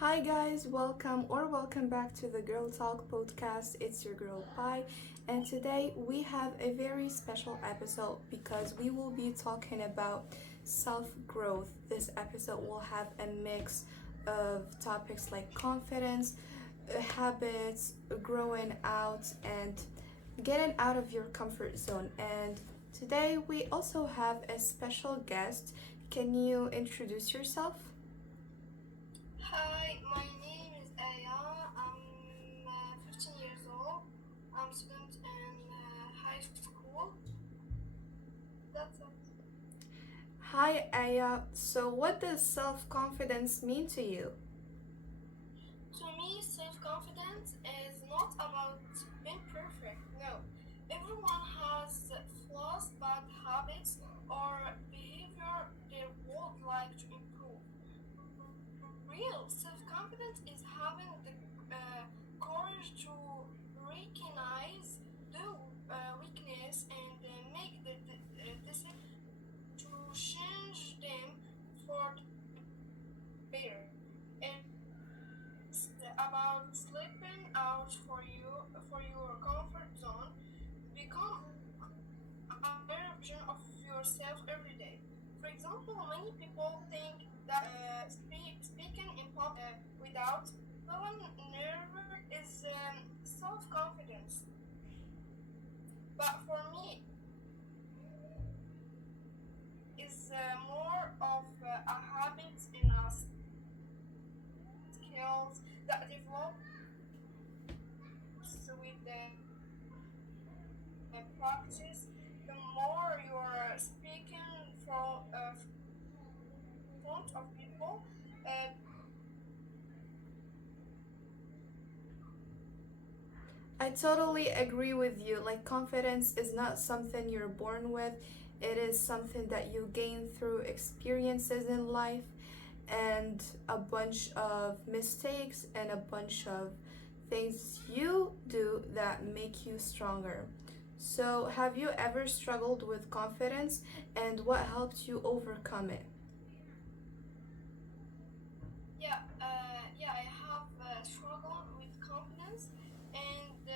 Hi guys, welcome back to the Girl Talk podcast. It's your girl Pi, and today we have a very special episode because we will be talking about self-growth. This episode will have a mix of topics like confidence, habits, growing out and getting out of your comfort zone. And today we also have a special guest. Can you introduce yourself? Hi, my name is Aya. I'm 15 years old. I'm student in high school. That's it. Hi, Aya. So, what does self confidence mean to you? To me, self-confidence is not about being perfect. No, everyone has flaws, bad habits, or behavior they would like to improve. Real self-confidence is having the courage to recognize the weakness and make the decision to change them for the better. It's about slipping out for your comfort zone, become a better version of yourself every day. For example, many people think that speaking in public without feeling nervous is self-confidence. But for me, is more of a habit in us skills that develops with the practice. The more you're speaking from front of people, uh, I totally agree with you. Like, confidence is not something you're born with, it is something that you gain through experiences in life and a bunch of mistakes and a bunch of things you do that make you stronger. So, have you ever struggled with confidence and what helped you overcome it? yeah, I have struggled with confidence and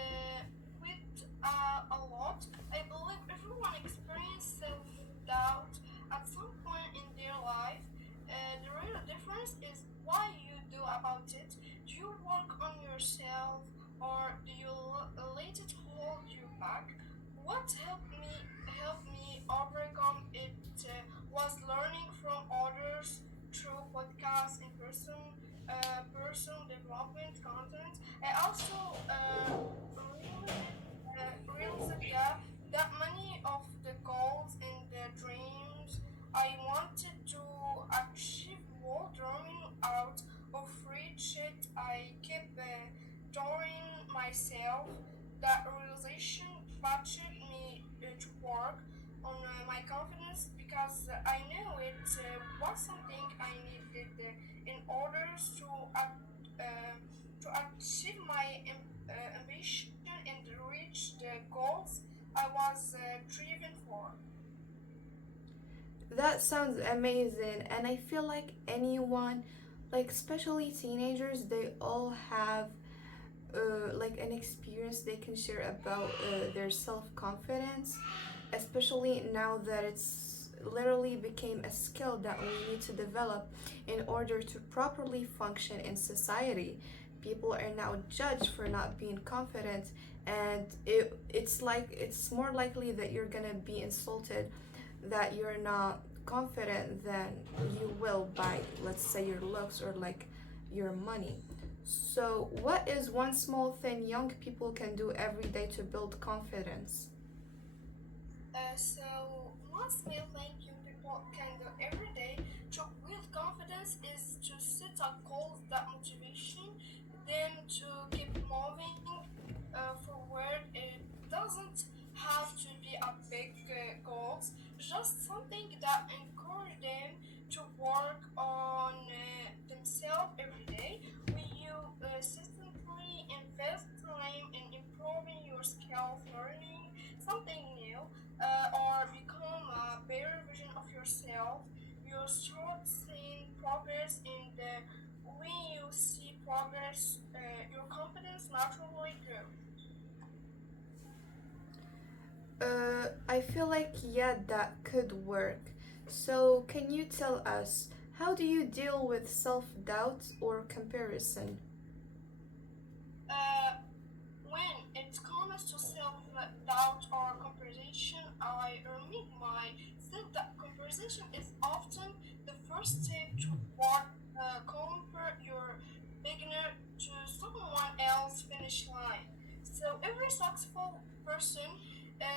with a lot. I believe everyone experiences self doubt at some point in their life. The real difference is what you do about it. Do you work on yourself or do you let it hold you back? What helped me overcome it was learning from others through podcasts in personal development content. I also realized that many of the goals and the dreams I wanted to achieve were drawing out of reach. It I kept doubting myself. That realization pushed me to work on my confidence because I knew it was something I needed in order to achieve my ambition and reach the goals I was driven for. That sounds amazing, and I feel like anyone, like especially teenagers, they all have like an experience they can share about their self-confidence, especially now that it's literally became a skill that we need to develop in order to properly function in society. People are now judged for not being confident, and it's like it's more likely that you're gonna be insulted that you're not confident than you will by, let's say, your looks or like your money. So, what is one small thing young people can do every day to build confidence? One small thing you people can do every day to build confidence is to set a goal that motivation them to keep moving forward. It doesn't have to be a big goals, just something that encourage them to work on themselves every day. When you consistently invest time in improving your skills, learning something new, or become a better version of yourself, you start seeing progress in the when you see progress, your confidence naturally grows. I feel like, yeah, that could work. So, can you tell us, how do you deal with self doubt or comparison? Uh, when it comes to self-doubt or comparison, I remind myself that comparison is often the first step toward compare your beginner to someone else's finish line. So every successful person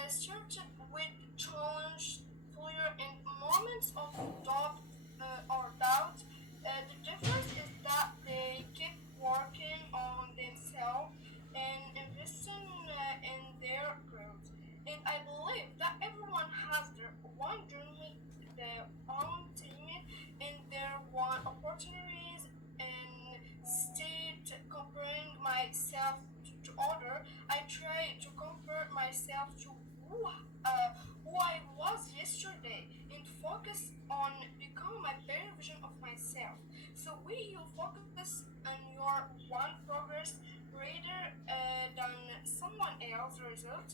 started with challenge, failure, and moments of doubt. The difference is that they keep working on themselves and investing in their growth. And I believe that everyone has their one journey, their own timing, and their one opportunities. And instead comparing myself to other, I try to compare myself to who I was yesterday and focus on becoming a better version of myself. So when you focus on your one progress rather than someone else's result,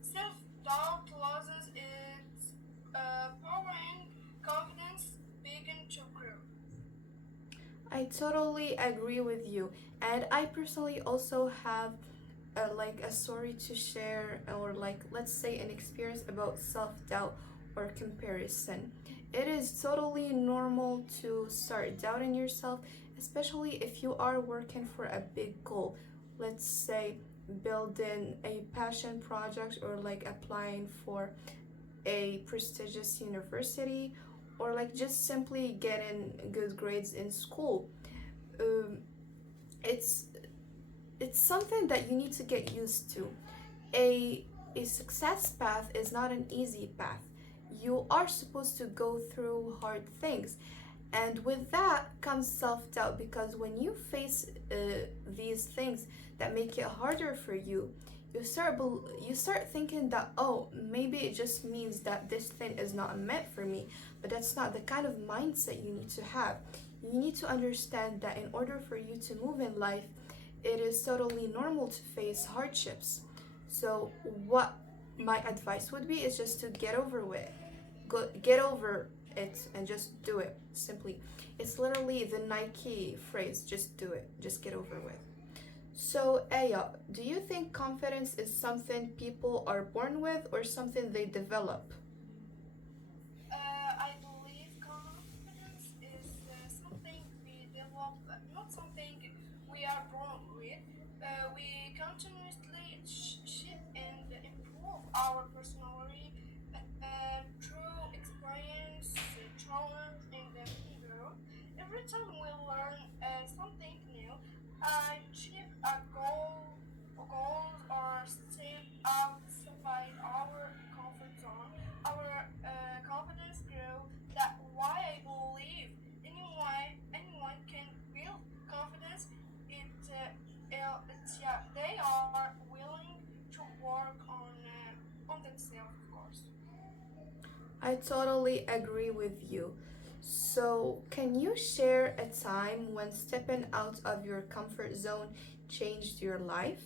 self-doubt loses its power and confidence begin to grow. I totally agree with you. And I personally also have like a story to share, or like, let's say, an experience about self-doubt or comparison. It is totally normal to start doubting yourself, especially if you are working for a big goal. Let's say building a passion project, or like applying for a prestigious university, or like just simply getting good grades in school. um, it's it's something that you need to get used to. A a success path is not an easy path. You are supposed to go through hard things, and with that comes self-doubt, because when you face these things that make it harder for you, you start thinking that, oh, maybe it just means that this thing is not meant for me. But that's not the kind of mindset you need to have. You need to understand that in order for you to move in life, it is totally normal to face hardships. So what my advice would be is just to get over it and just do it simply. It's literally the Nike phrase, just do it, just get over with. So, Aya, do you think confidence is something people are born with or something they develop? I believe confidence is something we develop, not something we are born with. We continuously shape and improve our personality through experience, challenge, and growth. Every time we learn something new, achieve a goals or step outside our comfort zone, our confidence grow. That why I believe anyone can build confidence. It's yeah, they are willing to work on themselves, of course. I totally agree with you. So, can you share a time when stepping out of your comfort zone changed your life?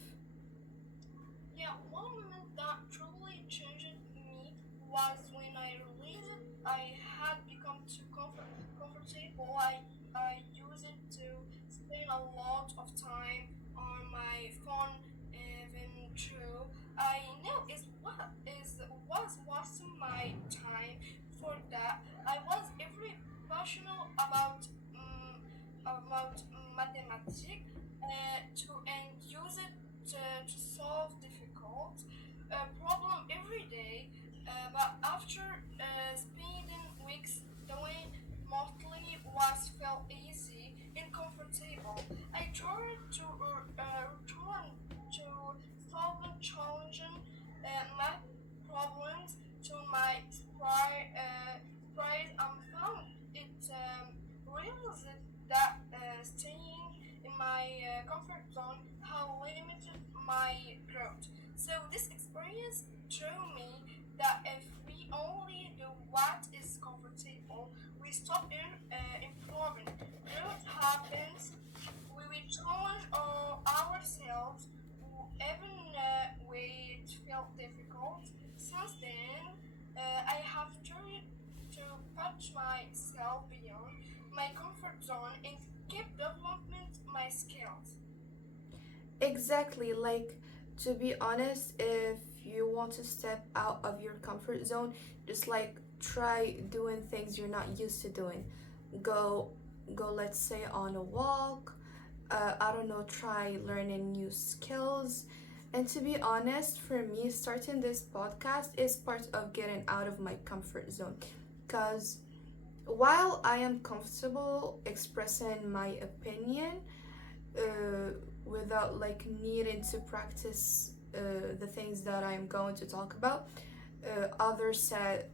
Yeah, one moment that truly changed me was when I realized I had become too comfortable. I used it to spend a lot of time on my phone, even true. I know is what is was wasting my time for that. I was every passionate about mathematics to and use it to solve difficult problem every day. But after spending weeks doing mostly was felt easy and comfortable, I tried to return to solving challenging math problems to my surprise and found it realized that staying in my comfort zone how limited my growth. So this experience showed me that if we only do what is comfortable, we stop improving. Growth happens we will challenge exactly. Like, to be honest, if you want to step out of your comfort zone, just like try doing things you're not used to doing. Go, go. Let's say on a walk. I don't know. Try learning new skills. And to be honest, for me, starting this podcast is part of getting out of my comfort zone, because while I am comfortable expressing my opinion, uh, without like needing to practice the things that I'm going to talk about. Others said,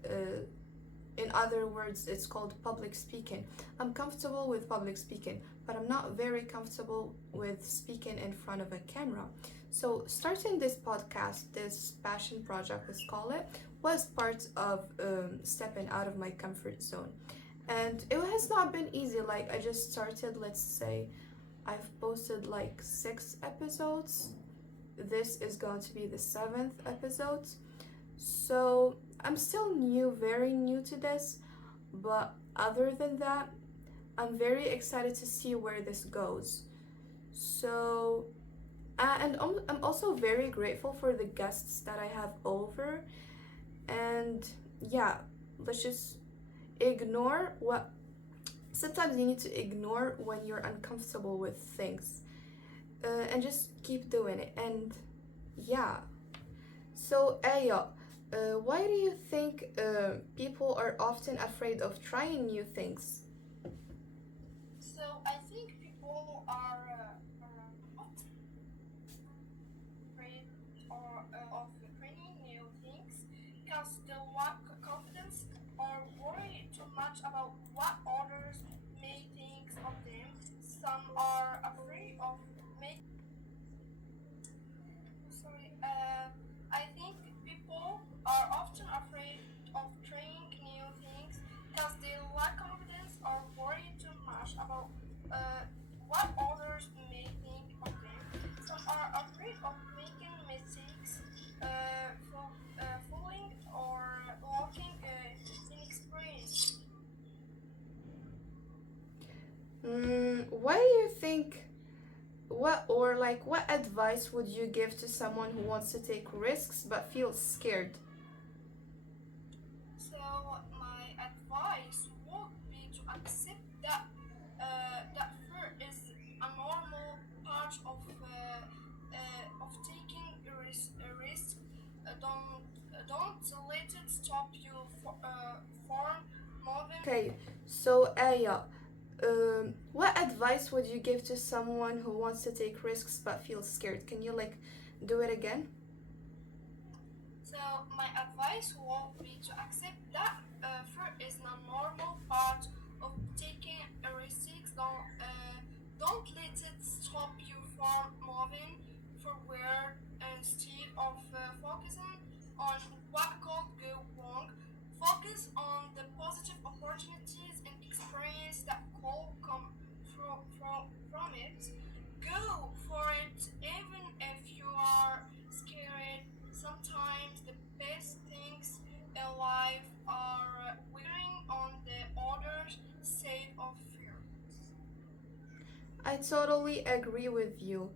in other words, it's called public speaking. I'm comfortable with public speaking, but I'm not very comfortable with speaking in front of a camera. So, starting this podcast, this passion project, let's call it, was part of stepping out of my comfort zone. And it has not been easy. Like, I just started, let's say, I've posted like 6 episodes. This is going to be the seventh episode. So I'm still new, very new to this. But other than that, I'm very excited to see where this goes. So, I'm also very grateful for the guests that I have over. And yeah, let's just ignore what. Sometimes you need to ignore when you're uncomfortable with things, and just keep doing it. And yeah, so Aya, why do you think people are often afraid of trying new things? So I think people are often afraid of trying new things because they lack confidence or worry too much about what others may think of them. Some are afraid of making. Sorry, I think people are often afraid of trying new things because they lack confidence or worry too much about what others may think of them. Some are afraid of making mistakes, falling, or looking inexperienced. Why do you think? What or like what advice would you give to someone who wants to take risks but feels scared? So my advice would be to accept that that fear is a normal part of taking a risk. Don't let it stop you from moving. Okay, so Aya, what advice would you give to someone who wants to take risks but feels scared? Can you like do it again? So my advice would be to accept that fear is a normal part of taking a risk. Don't let it stop you from moving forward instead of focusing on what could go wrong. Focus on the positive opportunities and experience that could come from it. Go for it even if you are scared. Sometimes the best things in life are wearing on the other side of fear. I totally agree with you.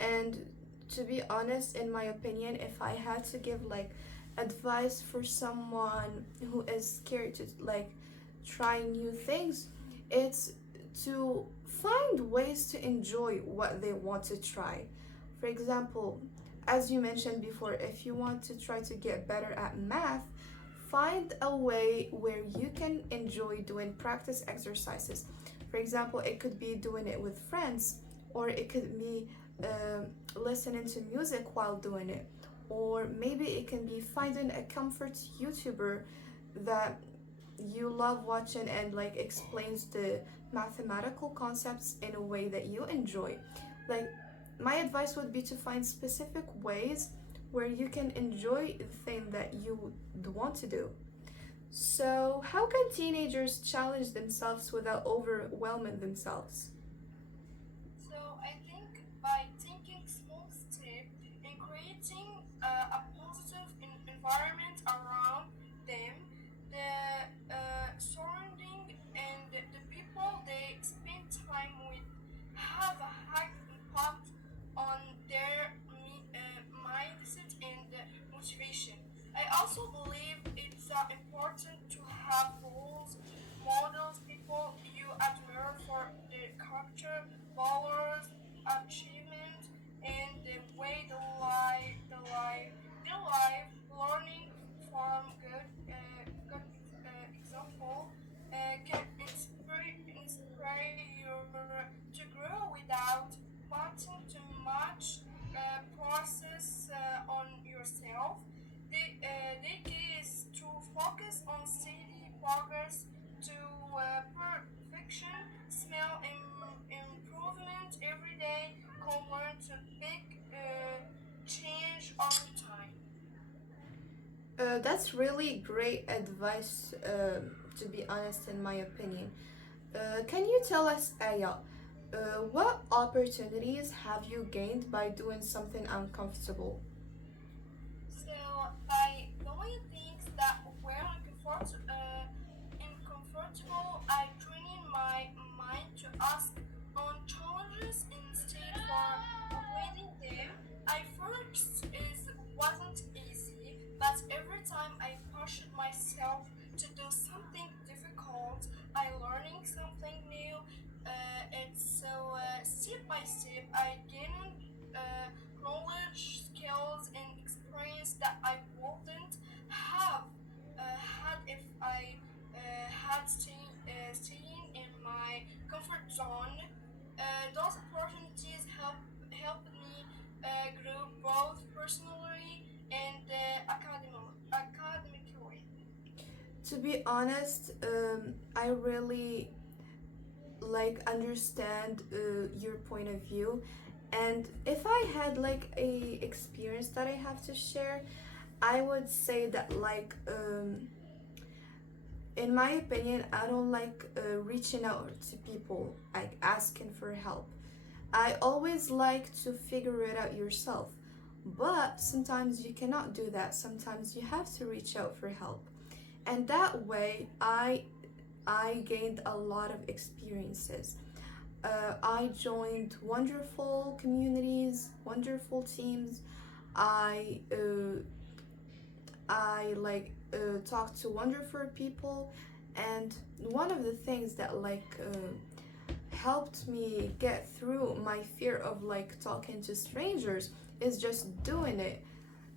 And to be honest, in my opinion, if I had to give like advice for someone who is scared to like try new things, it's to find ways to enjoy what they want to try. For example, as you mentioned before, if you want to try to get better at math, find a way where you can enjoy doing practice exercises. For example, it could be doing it with friends, or it could be listening to music while doing it, or maybe it can be finding a comfort YouTuber that you love watching and like explains the mathematical concepts in a way that you enjoy. Like, my advice would be to find specific ways where you can enjoy the thing that you want to do. So, how can teenagers challenge themselves without overwhelming themselves? So I think by taking small steps and creating a positive environment around them, the surrounding and the people they spend time with have a high impact on their also believe it's important to have roles models, people you admire for their character, valors, achievement, and the way their life, learning from good example can inspire you to grow without putting too much process on yourself. The key is to focus on steady progress to perfection, smell improvement every day, compared to big change over time. That's really great advice, to be honest, in my opinion. Can you tell us, Aya, what opportunities have you gained by doing something uncomfortable? So by doing things that were uncomfortable, I trained my mind to ask on challenges instead for avoiding them. I first is wasn't easy, but every time I pushed myself to do something difficult, I learning something new. Step by step, I gained knowledge, skills, and experience that I wouldn't have had if I had staying in my comfort zone. Those opportunities helped me grow both personally and academically. To be honest, I really like understand your point of view, and if I had like a experience that I have to share, I would say that in my opinion, I don't like reaching out to people, like asking for help. I always like to figure it out yourself, but sometimes you cannot do that. Sometimes you have to reach out for help, and that way I gained a lot of experiences. I joined wonderful communities, wonderful teams. I talked to wonderful people, and one of the things that helped me get through my fear of like talking to strangers is just doing it.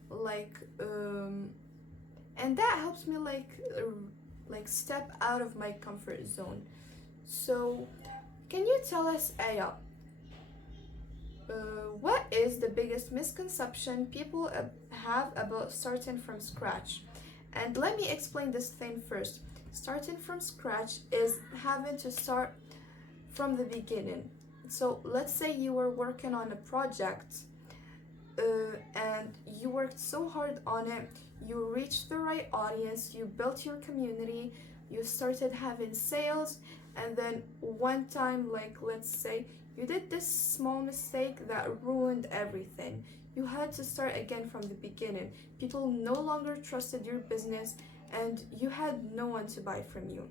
Like and that helps me step out of my comfort zone. So Yeah. can you tell us, Aya, what is the biggest misconception people have about starting from scratch? And let me explain this thing first. Starting from scratch is having to start from the beginning. So let's say you were working on a project, and you worked so hard on it, you reached the right audience, you built your community, you started having sales, and then one time, like let's say, you did this small mistake that ruined everything. You had to start again from the beginning. People no longer trusted your business, and you had no one to buy from you.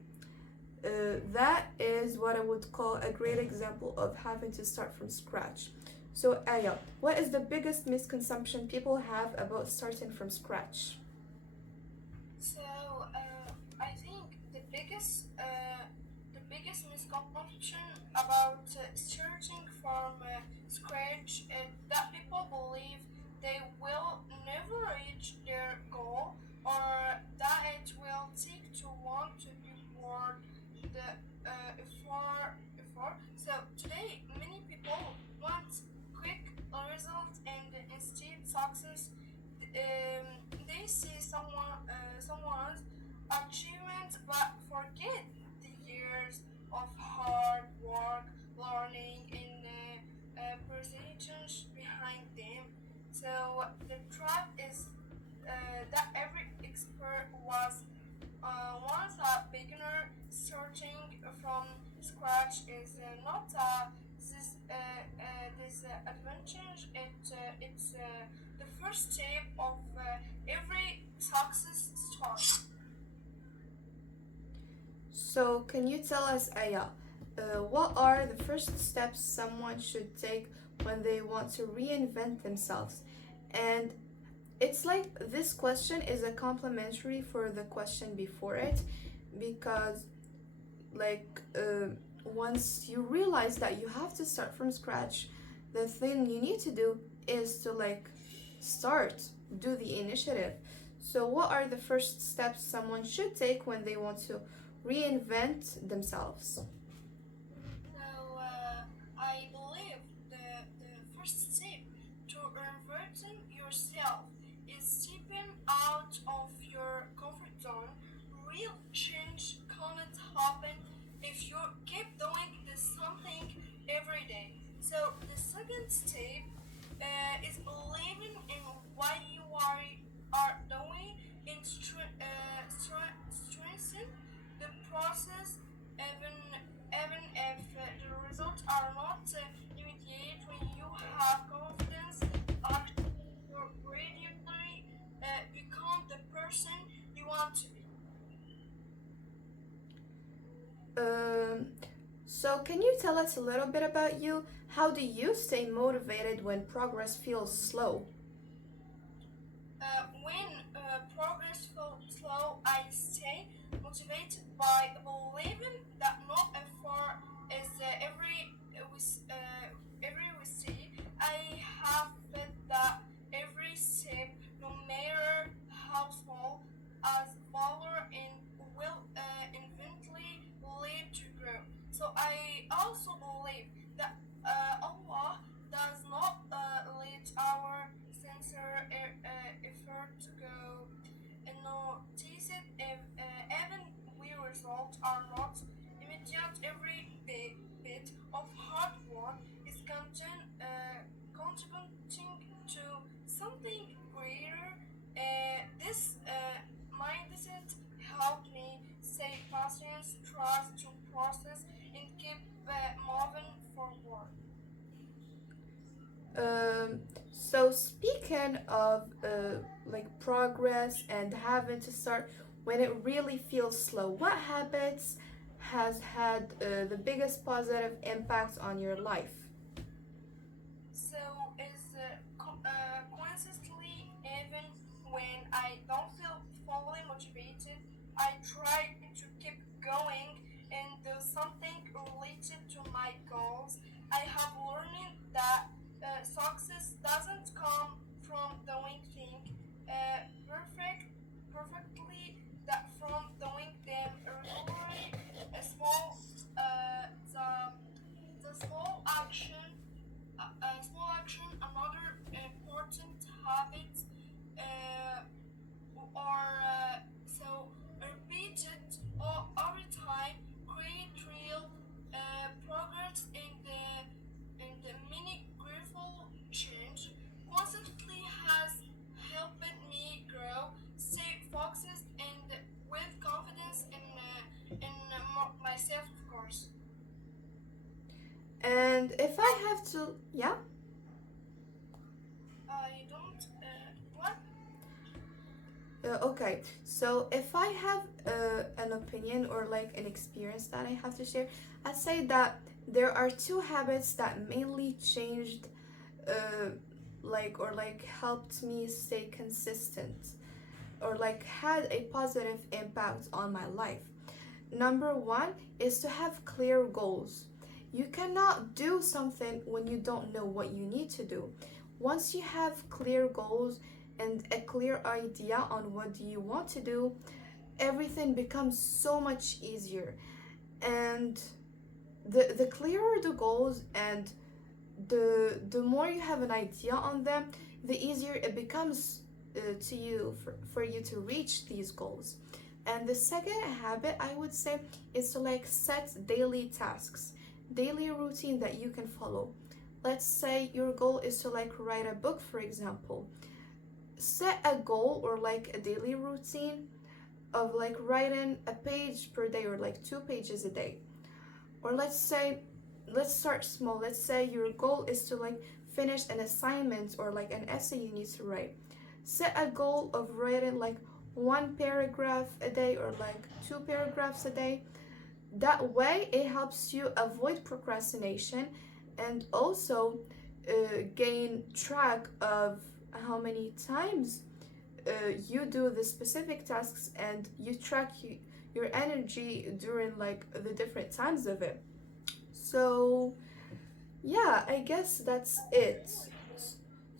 That is what I would call a great example of having to start from scratch. So, Aya, what is the biggest misconception people have about starting from scratch? So I think the biggest misconception about starting from scratch is that people believe they will never reach their goal, or that it will take too long to be worth the effort. So today, many people want quick results and instant success. They see someone's achievement but forget the years of hard work, learning, and persistence behind them. So the trap is that every expert was once a beginner. Starting from scratch is not this advantage. It's the first step of every success story. So, can you tell us, Aya, what are the first steps someone should take when they want to reinvent themselves? And It's like this question is a complementary for the question before it, because like once you realize that you have to start from scratch, the thing you need to do is to like start, do the initiative. So what are the first steps someone should take when they want to reinvent themselves? So I believe the first step to reinventing yourself is stepping out of your comfort zone. Real change can't happen if you keep doing the something every day. So the second step is believing in what you are doing and strengthen the process, even even if the results are not immediate. When you have confidence, action will gradually become the person you want to be. um, so can you tell us a little bit about you? How do you stay motivated when progress feels slow? When progress feels slow, I stay motivated by believing that no effort is every we see. I have felt that every step, no matter how small, as valor and will eventually lead to growth. So I also believe that Allah does not let our sincere effort to go notice it if even we results are not immediate. Every bit of hard work is contributing to something greater. This mindset helped me stay patient, trust to process, and keep moving forward. Um, so speaking of like progress and having to start when it really feels slow, what habits has had the biggest positive impact on your life? So is consistently even when I don't feel fully motivated, I try to keep going and do something related to my goals. I have learned that success doesn't come from doing things perfectly, that from doing them regularly. A small the small action, another important habit, uh, or so repeat it all every time, create real progress in the mini grateful change. Constantly has helped me grow, stay focused, and with confidence in myself, of course. And if I have to, yeah, I don't what okay. So if I have an opinion or like an experience that I have to share, I'd say that there are two habits that mainly changed, uh, like or like helped me stay consistent or like had a positive impact on my life. Number one is to have clear goals. You cannot do something when you don't know what you need to do. Once you have clear goals and a clear idea on what you want to do, everything becomes so much easier. And the clearer the goals and the more you have an idea on them, the easier it becomes to you for you to reach these goals. And the second habit I would say is to like set daily tasks, daily routine that you can follow. Let's say your goal is to like write a book, for example. Set a goal or like a daily routine of like writing a page per day or like 2 pages a day. Or let's start small. Let's say your goal is to like finish an assignment or like an essay you need to write. Set a goal of writing like one paragraph a day or like 2 paragraphs a day. That way it helps you avoid procrastination and also gain track of how many times you do the specific tasks and you track your energy during like the different times of it. So yeah, I guess that's it.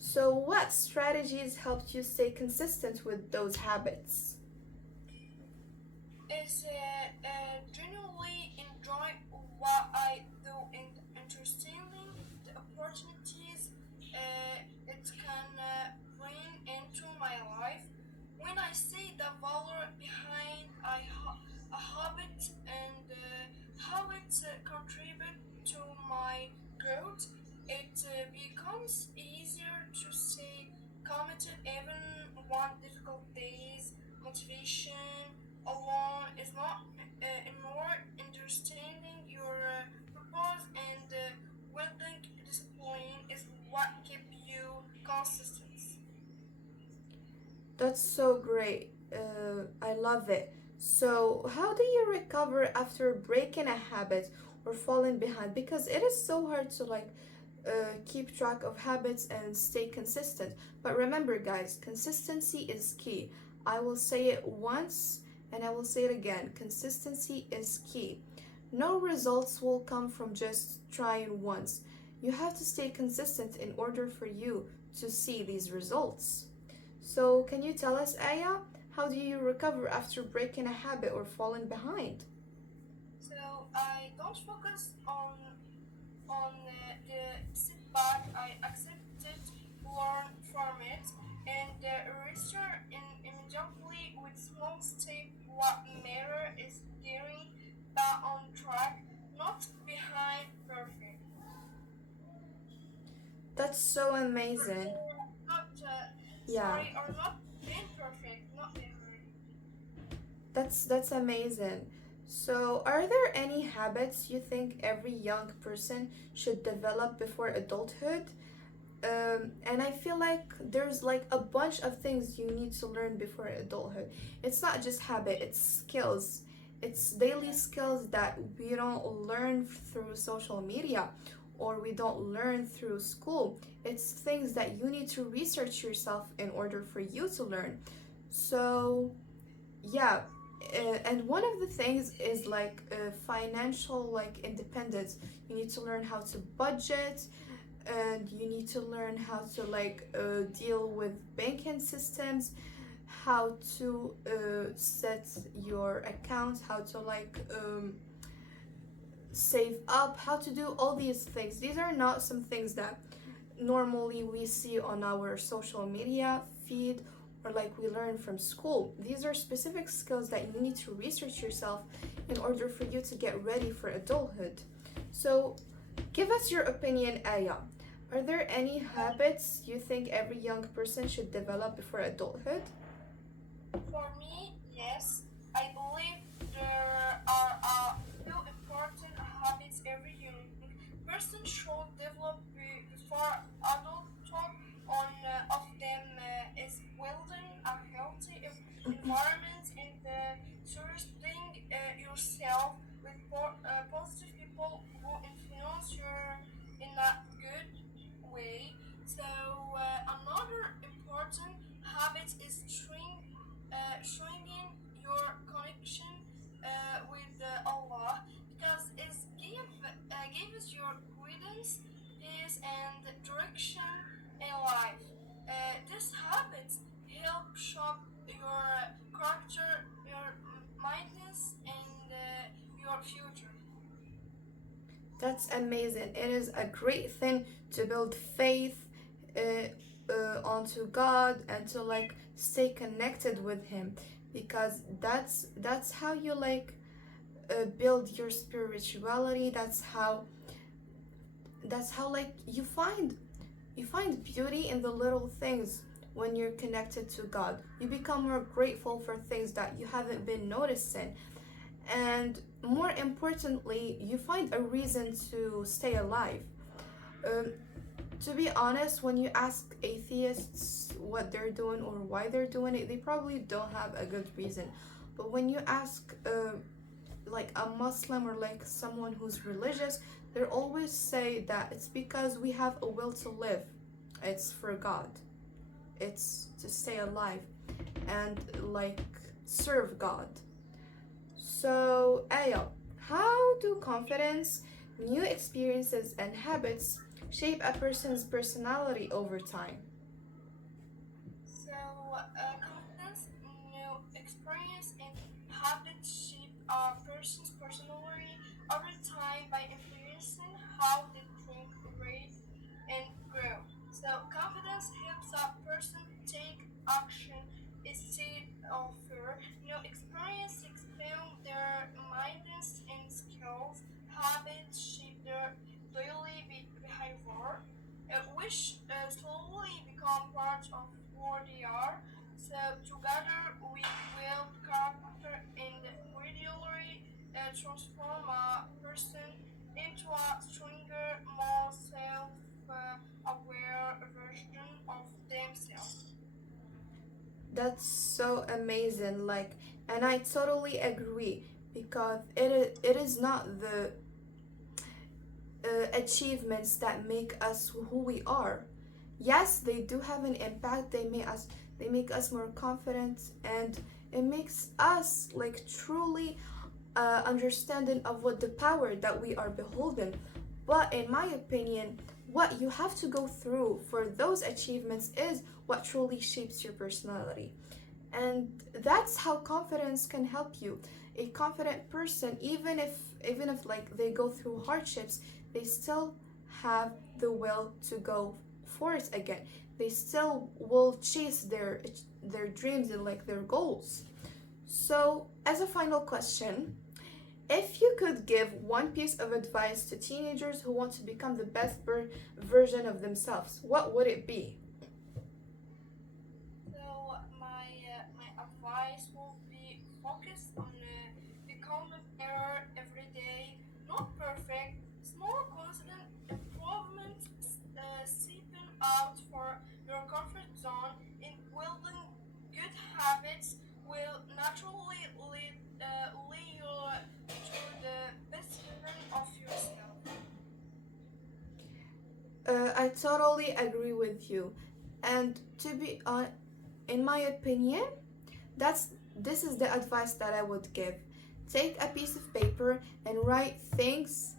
So what strategies helped you stay consistent with those habits? Is genuinely enjoy what I do and understanding the opportunities it can bring into my life. When I see the value behind a habit and how it contribute to my growth, it becomes easier to stay committed even on difficult days. Motivation alone is not more understanding your purpose and building discipline is what keep you consistent. That's so great. I love it. So, how do you recover after breaking a habit or falling behind? Because it is so hard to like keep track of habits and stay consistent. But remember, guys, consistency is key. I will say it once and I will say it again. Consistency is key. No results will come from just trying once. You have to stay consistent in order for you to see these results. So, can you tell us, Aya, how do you recover after breaking a habit or falling behind? So I don't focus on the setback. I accept it, learn from it, and restart immediately with small step. What matter is getting back on track, not behind perfect. That's so Or, amazing. not Yeah, sorry, or not being perfect, not behind. that's amazing. So, are there any habits you think every young person should develop before adulthood? And I feel like there's like a bunch of things you need to learn before adulthood. It's not just habit, it's skills. It's daily skills that we don't learn through social media or we don't learn through school. It's things that you need to research yourself in order for you to learn. So, yeah, and one of the things is like financial like independence. You need to learn how to budget and you need to learn how to like deal with banking systems, how to set your account, how to like save up, how to do all these things. These are not some things that normally we see on our social media feed or like we learn from school. These are specific skills that you need to research yourself in order for you to get ready for adulthood. So, give us your opinion, Aya. Are there any habits you think every young person should develop before adulthood? For me, yes. I believe there are a few important habits every young person should develop before adulthood. On of them is building a healthy environment and surrounding yourself with positive people who influence you in a good way. So another important habit is showing in your connection with Allah because it gives your guidance, peace, and direction in life. These habits help shape your character, your mindness, and your future. That's amazing. It is a great thing to build faith onto God and to like stay connected with Him because that's how you like build your spirituality. That's how like you find beauty in the little things when you're connected to God. You become more grateful for things that you haven't been noticing. And more importantly, you find a reason to stay alive. Um, to be honest, when you ask atheists what they're doing or why they're doing it, they probably don't have a good reason. But when you ask like a Muslim or like someone who's religious, they always say that it's because we have a will to live. It's for God. It's to stay alive. and like serve God. So, Aya, how do confidence, new experiences, and habits shape a person's personality over time? So, confidence, new experience, and habits shape a person's personality over time by influencing how they think, read, and grow. So, confidence helps a person take action instead of fear. New experience expand their minds and skills. Habits shape their daily behavior, which slowly become part of who they are. So together we build character and gradually transform a person into a stronger, more self-aware version of themselves. That's so amazing. Like, and I totally agree because it is not the achievements that make us who we are. Yes, they do have an impact. They make us more confident, and it makes us like truly understanding of what the power that we are beholden. But in my opinion, what you have to go through for those achievements is what truly shapes your personality. And that's how confidence can help you. A confident person, even if like they go through hardships, they still have the will to go forth again. They still will chase their dreams and like their goals. So as a final question, if you could give one piece of advice to teenagers who want to become the best version of themselves, what would it be? So my advice will be focus on becoming better every day, not perfect, small constant improvements, seeping out for your comfort zone, and building good habits will naturally lead you to the best version of yourself. I totally agree with you. And to be in my opinion, that's this is the advice that I would give. Take a piece of paper and write things.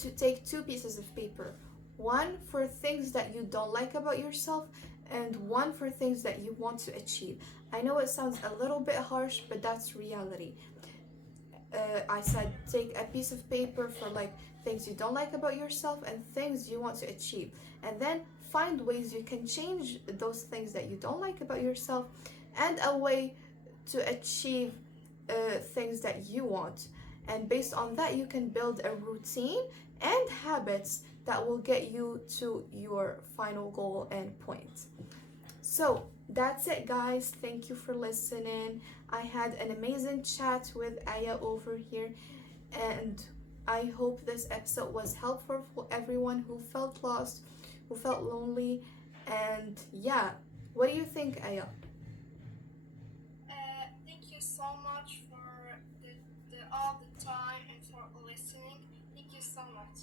To take two pieces of paper. One for things that you don't like about yourself, and one for things that you want to achieve. I know it sounds a little bit harsh, but that's reality. I said take a piece of paper for like things you don't like about yourself and things you want to achieve, and then find ways you can change those things that you don't like about yourself, and a way to achieve things that you want. And based on that, you can build a routine and habits that will get you to your final goal and point. So that's it, guys. Thank you for listening. I had an amazing chat with Aya over here, and I hope this episode was helpful for everyone who felt lost, who felt lonely, and yeah. What do you think, Aya? Thank you so much for the all the time and for listening. Thank you so much.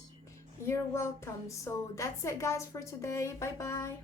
You're welcome. So that's it, guys, for today. Bye bye.